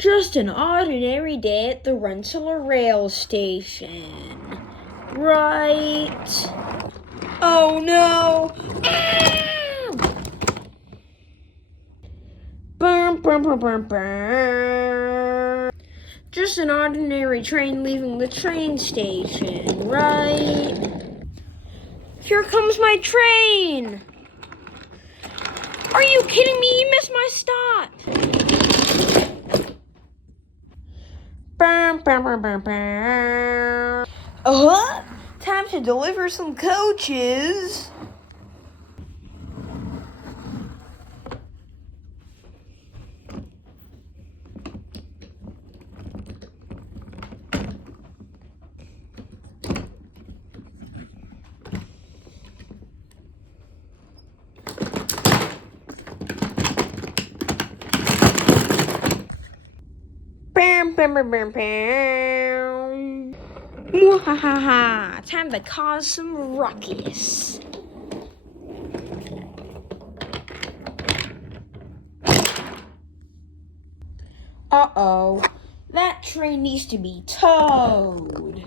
Just an ordinary day at the Rensselaer Rail Station. Right? Oh no! Ow! Burn, burn, burn, burn, burn. Just an ordinary train leaving the train station, right? Here comes my train! Are you kidding me? You missed my stop! Burn, burn, burn, burn, burn. Time to deliver some coaches. Bam, bam, bam, bam, bam. Mwahaha! Time to cause some ruckus. Uh-oh. That train needs to be towed.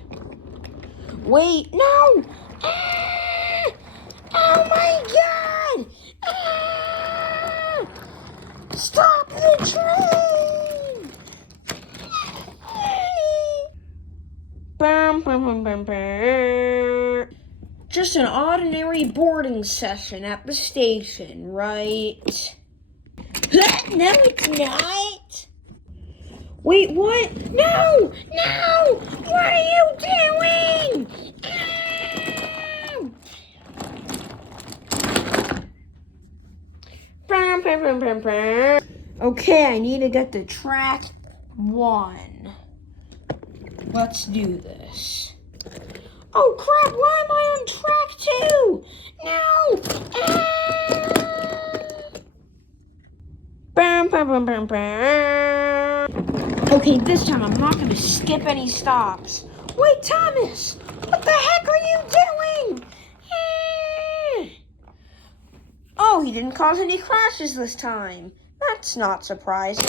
Wait, no! Ah! Oh my god! Ah! Stop the train! Bum, bum, bum, bum, bum. Just an ordinary boarding session at the station, right? No, it's not. Wait, what? No! No! What are you doing? Ow! Bum, bum, bum, bum, bum. Okay, I need to get to track 1. Let's do this. Oh crap, why am I on track 2? No! Bam, bam, bam, bam, bam. Okay, this time I'm not gonna skip any stops. Wait, Thomas! What the heck are you doing? Oh, he didn't cause any crashes this time. That's not surprising.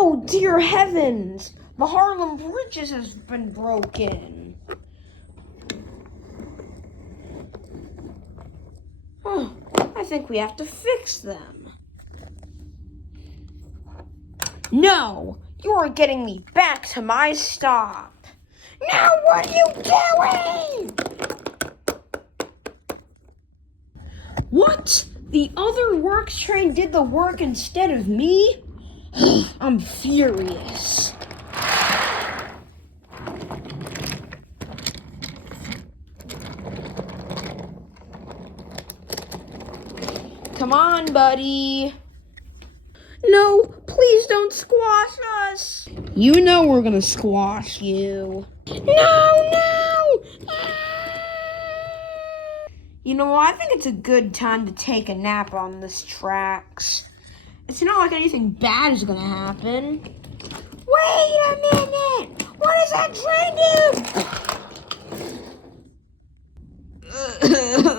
Oh dear heavens! The Harlem Bridges has been broken. Oh, I think we have to fix them. No! You are getting me back to my stop. Now what are you doing? What? The other works train did the work instead of me? I'm furious. Come on, buddy. No, please don't squash us. You know we're gonna squash you. No! You know what? I think it's a good time to take a nap on this tracks. It's not like anything bad is gonna happen. Wait a minute! What does that train do?